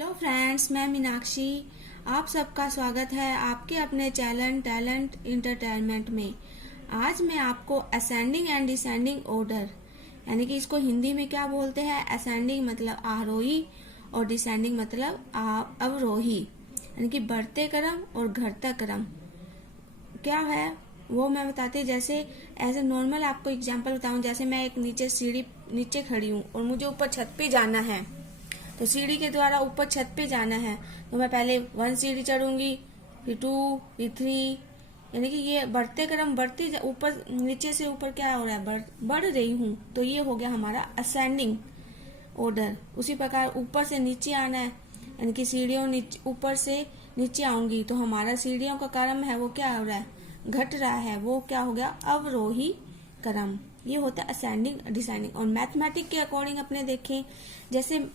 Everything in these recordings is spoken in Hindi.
हेलो फ्रेंड्स, मैं मीनाक्षी। आप सबका स्वागत है आपके अपने चैनल टैलेंट इंटरटेनमेंट में। आज मैं आपको असेंडिंग एंड डिसेंडिंग ऑर्डर यानी कि इसको हिंदी में क्या बोलते हैं, असेंडिंग मतलब आरोही और डिसेंडिंग मतलब अवरोही, यानी कि बढ़ते क्रम और घटते क्रम क्या है वो मैं बताती। जैसे ऐसे नॉर्मल आपको एग्जांपल बताऊं, जैसे मैं एक नीचे खड़ी हूँ और मुझे ऊपर छत पे जाना है, तो सीढ़ी के द्वारा ऊपर छत पे जाना है तो मैं पहले 1 सीढ़ी चढ़ूंगी, फिर 2, फिर 3, यानी कि ये बढ़ते क्रम बढ़ती ऊपर नीचे से ऊपर क्या हो रहा है, बढ़ रही हूँ, तो ये हो गया हमारा असेंडिंग ऑर्डर। उसी प्रकार ऊपर से नीचे आना है, यानी कि सीढ़ियों ऊपर से नीचे आऊंगी तो हमारा सीढ़ियों का क्रम है वो क्या हो रहा है, घट रहा है, वो क्या हो गया, अवरोही क्रम। ये होता है असेंडिंग डिसेंडिंग। और मैथमेटिक के अकॉर्डिंग अपने देखें, जैसे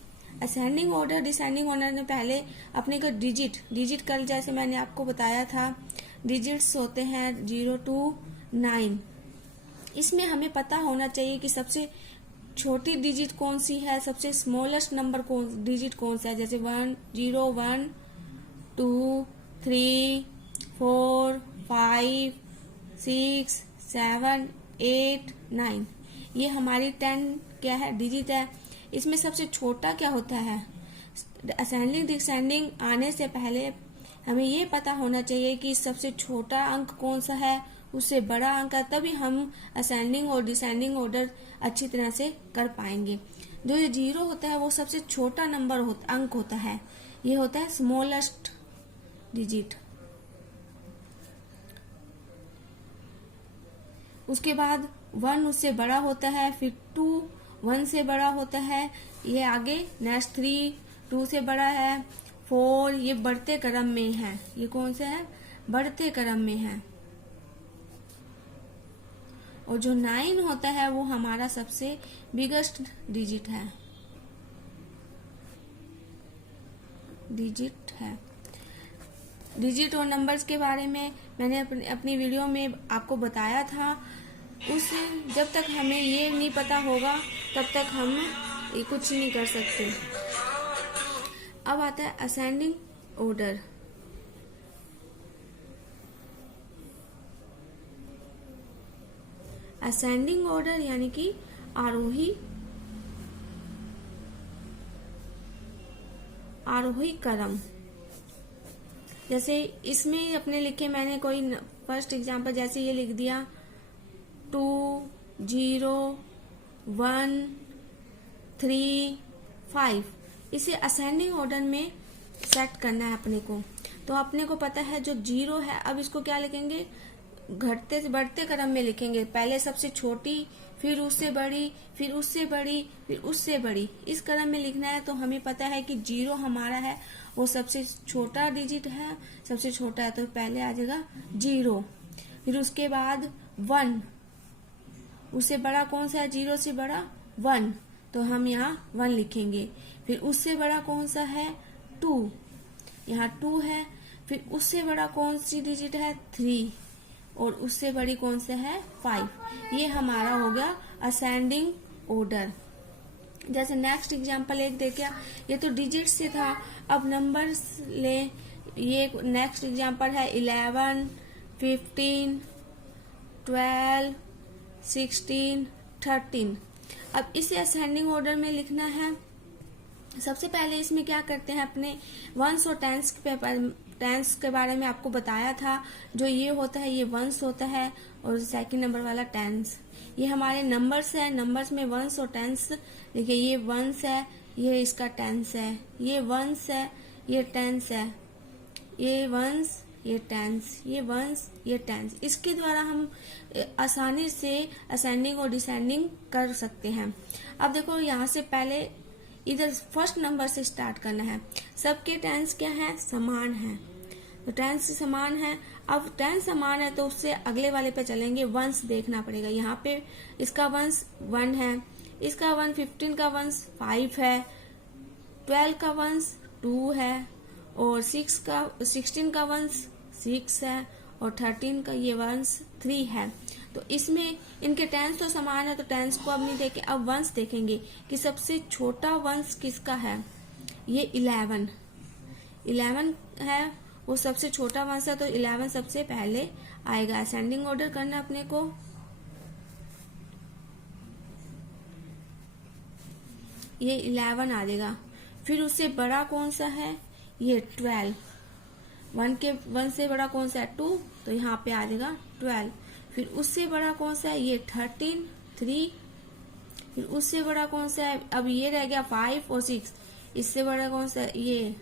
असेंडिंग ऑर्डर डिसेंडिंग ऑर्डर ने पहले अपने को डिजिट कल जैसे मैंने आपको बताया था, डिजिट्स होते हैं 0 to 9। इसमें हमें पता होना चाहिए कि सबसे छोटी डिजिट कौन सी है, सबसे स्मॉलेस्ट नंबर डिजिट कौन सा है। जैसे 1 0 1 2 3 4 5 6 7 8 9, ये हमारी 10 क्या है, डिजिट है। इसमें सबसे छोटा क्या होता है, असेंडिंग डिसेंडिंग आने से पहले हमें ये पता होना चाहिए कि सबसे छोटा अंक कौन सा है, उससे बड़ा अंक है, तभी हम असेंडिंग और डिसेंडिंग ऑर्डर अच्छी तरह से कर पाएंगे। जो ये 0 होता है वो सबसे छोटा अंक होता है, ये होता है स्मॉलेस्ट डिजिट। उसके बाद 1 उससे बड़ा होता है, फिर 2 1 से बड़ा होता है, ये आगे नेक्स्ट 3 2 से बड़ा है, 4 ये बढ़ते क्रम में है, ये कौन सा है, बढ़ते क्रम में है। और जो 9 होता है वो हमारा सबसे बिगेस्ट डिजिट है, डिजिट और नंबर्स के बारे में मैंने अपनी वीडियो में आपको बताया था। जब तक हमें ये नहीं पता होगा तब तक हम ये कुछ नहीं कर सकते। अब आता है असेंडिंग ऑर्डर। असेंडिंग ऑर्डर यानी कि आरोही क्रम। जैसे इसमें अपने लिखे मैंने कोई फर्स्ट एग्जांपल जैसे ये लिख दिया 2 0 1 3 5, इसे असेंडिंग ऑर्डर में सेट करना है अपने को। तो अपने को पता है जो 0 है, अब इसको क्या लिखेंगे, घटते से बढ़ते क्रम में लिखेंगे। पहले सबसे छोटी, फिर उससे बड़ी, फिर उससे बड़ी, फिर उससे बड़ी, इस क्रम में लिखना है। तो हमें पता है कि 0 हमारा है वो सबसे छोटा डिजिट है, सबसे छोटा है, तो पहले आ जाएगा 0। फिर उसके बाद 1, उससे बड़ा कौन सा है, 0 से बड़ा 1, तो हम यहाँ 1 लिखेंगे। फिर उससे बड़ा कौन सा है, 2, यहाँ 2 है। फिर उससे बड़ा कौन सी डिजिट है, 3, और उससे बड़ी कौन सा है, 5। ये हमारा हो गया असेंडिंग ऑर्डर। जैसे नेक्स्ट एग्जांपल एक देखिए, ये तो डिजिट से था, अब नंबर्स ले। ये नेक्स्ट एग्जांपल है 11 15 12 16 13। अब इसे असेंडिंग ऑर्डर में लिखना है। सबसे पहले इसमें क्या करते हैं, अपने वंस और टेंस के बारे में आपको बताया था। जो ये होता है ये वंस होता है और सेकंड नंबर वाला टेंस। ये हमारे नंबर्स है, नंबर्स में वंस और टेंस। देखिए ये वंस है, ये इसका टेंस है, ये वंस है, ये टेंस है, ये वंस, ये टेंस, ये वंस, ये टेंस। इसके द्वारा हम आसानी से असेंडिंग और डिसेंडिंग कर सकते हैं। अब देखो यहाँ से पहले इधर फर्स्ट नंबर से स्टार्ट करना है। सबके टेंस क्या है, समान है, तो टेंस समान है। अब टेंस समान है तो उससे अगले वाले पे चलेंगे, वंस देखना पड़ेगा। यहाँ पे इसका वंस 1 है, इसका 15 का वंस 5 है, 12 का वंस 2 है, और 16 का वंस 6 है, और 13 का ये वंस 3 है। तो इसमें इनके टेंस तो समान है, तो टेंस को अब नहीं देखें, अब वंस देखेंगे कि सबसे छोटा वंस किसका है। ये 11 है, वो सबसे छोटा वंश है, तो 11 सबसे पहले आएगा। असेंडिंग ऑर्डर करना अपने को। ये 11 आ जाएगा। फिर उससे बड़ा कौन सा है? ये 12। 1 से बड़ा कौन सा है? 2, तो यहाँ पे आ जाएगा 12। फिर उससे बड़ा कौन सा है? ये 13, 3। फिर उससे बड़ा कौन सा है? अब ये रह गया 5 और 6। इससे बड़ा कौन सा है? ये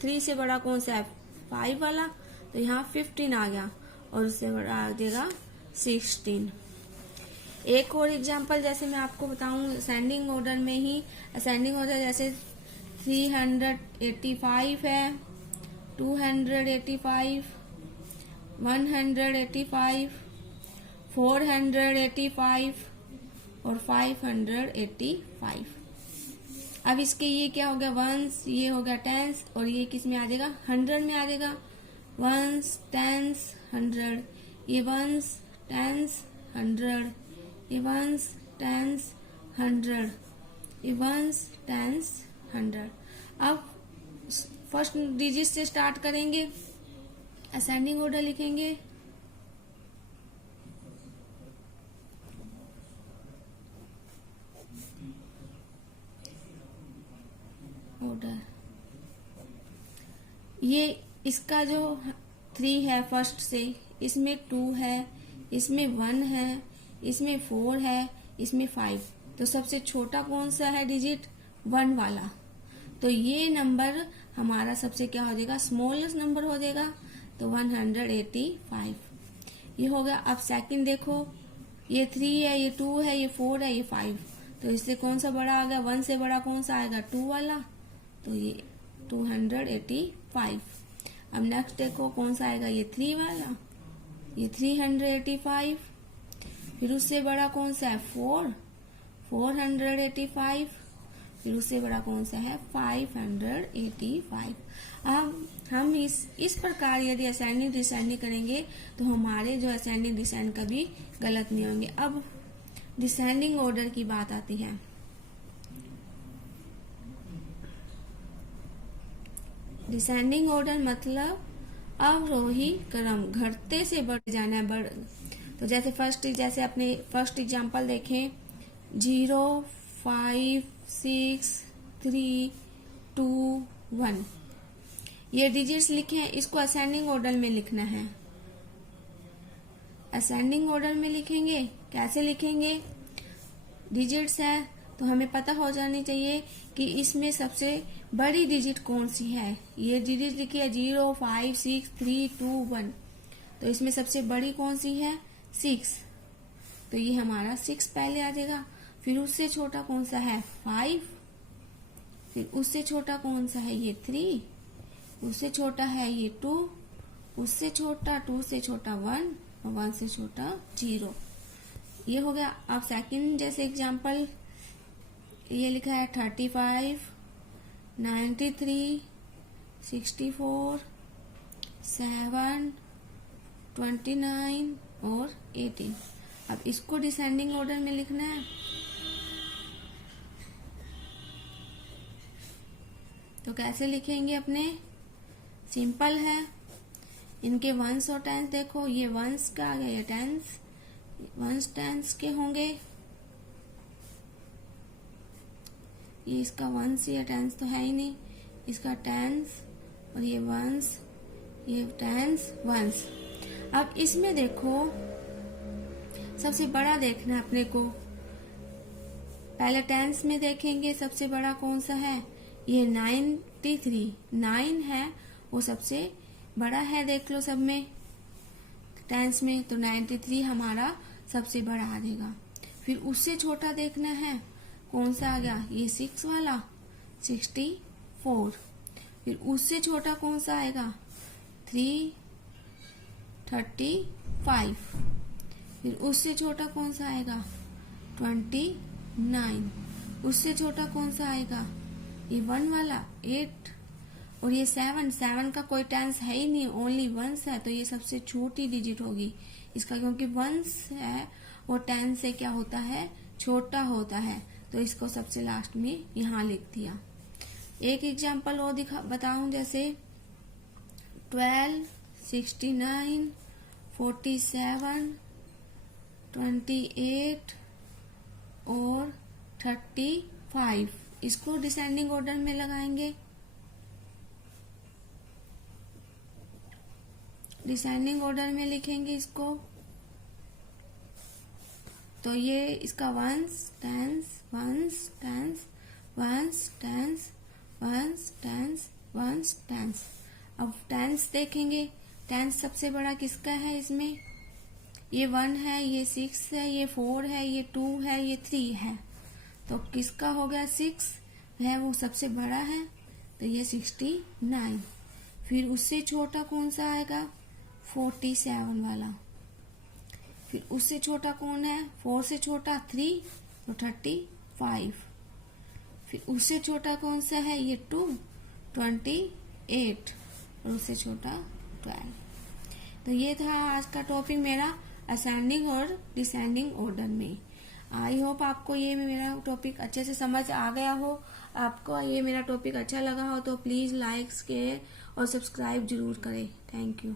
3 से बड़ा कौन सा है? 5 वाला, तो यहाँ 15 आ गया। और उससे बड़ा आ जाएगा 16। एक और एग्जांपल जैसे मैं आपको बताऊं असेंडिंग ऑर्डर में ही। असेंडिंग ऑर्डर जैसे 385 है, 285, 185, 485 और 585। अब इसके ये क्या हो गया? वंस, ये हो गया टेंस, और ये किस में आ जाएगा? 100 में आ जाएगा। Ones, tens, 100। ये वंस, टेंस, 100। ये वंस, टेंस, 100। ये वंस, टेंस, 100। अब फर्स्ट डिजिट से स्टार्ट करेंगे, असेंडिंग ऑर्डर लिखेंगे। ऑर्डर ये इसका जो 3 है फर्स्ट से, इसमें 2 है, इसमें 1 है, इसमें 4 है, इसमें 5। तो सबसे छोटा कौन सा है डिजिट? 1 वाला। तो ये नंबर हमारा सबसे क्या हो जाएगा? स्मॉलेस्ट नंबर हो जाएगा। तो 185 ये हो गया। अब सेकंड देखो, ये 3 है, ये 2 है, ये 4 है, ये 5। तो इससे कौन सा बड़ा आ गया? 1 से बड़ा कौन सा आएगा? 2 वाला, तो ये 285। अब नेक्स्ट देखो कौन सा आएगा? ये 3 वाला, ये 385। फिर उससे बड़ा कौन सा है? 485। फिर उससे बड़ा कौन सा है? 585। अब हम इस प्रकार यदि असेंडिंग डिसेंडिंग करेंगे तो हमारे जो असेंडिंग डिसेंडिंग कभी गलत नहीं होंगे। अब डिसेंडिंग ऑर्डर की बात आती है। डिसेंडिंग ऑर्डर मतलब अवरोही क्रम, घटते से बढ़ जाना है। तो जैसे अपने फर्स्ट एग्जांपल देखें, 0, 5, 6, 3, 2, 1। ये डिजिट्स लिखे हैं, इसको असेंडिंग ऑर्डर में लिखना है। असेंडिंग ऑर्डर में लिखेंगे, कैसे लिखेंगे? डिजिट्स है तो हमें पता हो जानी चाहिए कि इसमें सबसे बड़ी डिजिट कौन सी है। ये डिजिट लिखी है 0, 5, 6, 3, 2, 1। तो इसमें सबसे बड़ी कौन सी है? 6। तो ये हमारा 6 पहले आ जाएगा। फिर उससे छोटा कौन सा है? 5। फिर उससे छोटा कौन सा है? ये 3। उससे छोटा है ये 2। उससे छोटा 2 से छोटा 1 और 1 से छोटा 0। ये हो गया। अब सेकंड जैसे एग्जांपल ये लिखा है 35, 93, 64, 7, 29 और 18। अब इसको डिसेंडिंग ऑर्डर में लिखना है। तो कैसे लिखेंगे अपने? सिंपल है। इनके वंस और टेंस देखो, ये वंस का आ गया, ये टेंस, वंस टेंस के होंगे। ये इसका वंस या टेंस तो है ही नहीं, इसका टेंस, और ये वंस, ये टेंस, वंस। अब इसमें देखो सबसे बड़ा देखना है अपने को। पहले टेंस में देखेंगे सबसे बड़ा कौन सा है? ये 93। 9 है वो सबसे बड़ा है, देख लो सब में टेंस में। तो 93 हमारा सबसे बड़ा आ जाएगा। फिर उससे छोटा देखना है, कौन सा आ गया? ये 6 वाला, 64। फिर उससे छोटा कौन सा आएगा? 335। फिर उससे छोटा कौन सा आएगा? 29। उससे छोटा कौन सा आएगा? ये 1 वाला, 8। और ये 7 का कोई टेंस है ही नहीं, ओनली वंस है, तो ये सबसे छोटी डिजिट होगी इसका, क्योंकि वंस है वो टेंस से क्या होता है? छोटा होता है। तो इसको सबसे लास्ट में यहाँ लिख दिया। एक एग्जाम्पल और बताऊं, जैसे 12, 69, 47, 28 और 35, इसको डिसेंडिंग ऑर्डर में लगाएंगे। डिसेंडिंग ऑर्डर में लिखेंगे इसको, तो ये इसका ones, tens, ones, tens, ones, tens, ones, tens, ones, tens. अब टेंस देखेंगे, टेंस सबसे बड़ा किसका है इसमें, ये 1 है, ये 6 है, ये 4 है, ये 2 है, ये 3 है, तो किसका हो गया 6 है, वो सबसे बड़ा है, तो ये 69। फिर उससे छोटा कौन सा आएगा, 47 वाला। फिर उससे छोटा कौन है, 4 से छोटा 3, तो 35। फिर उससे छोटा कौन सा है, ये 2, 28 और उससे छोटा 12। तो ये था आज का टॉपिक मेरा असेंडिंग और डिसेंडिंग ऑर्डर में। आई होप आपको ये मेरा टॉपिक अच्छे से समझ आ गया हो। आपको ये मेरा टॉपिक अच्छा लगा हो तो प्लीज लाइक, शेयर और सब्सक्राइब जरूर करें। Thank you.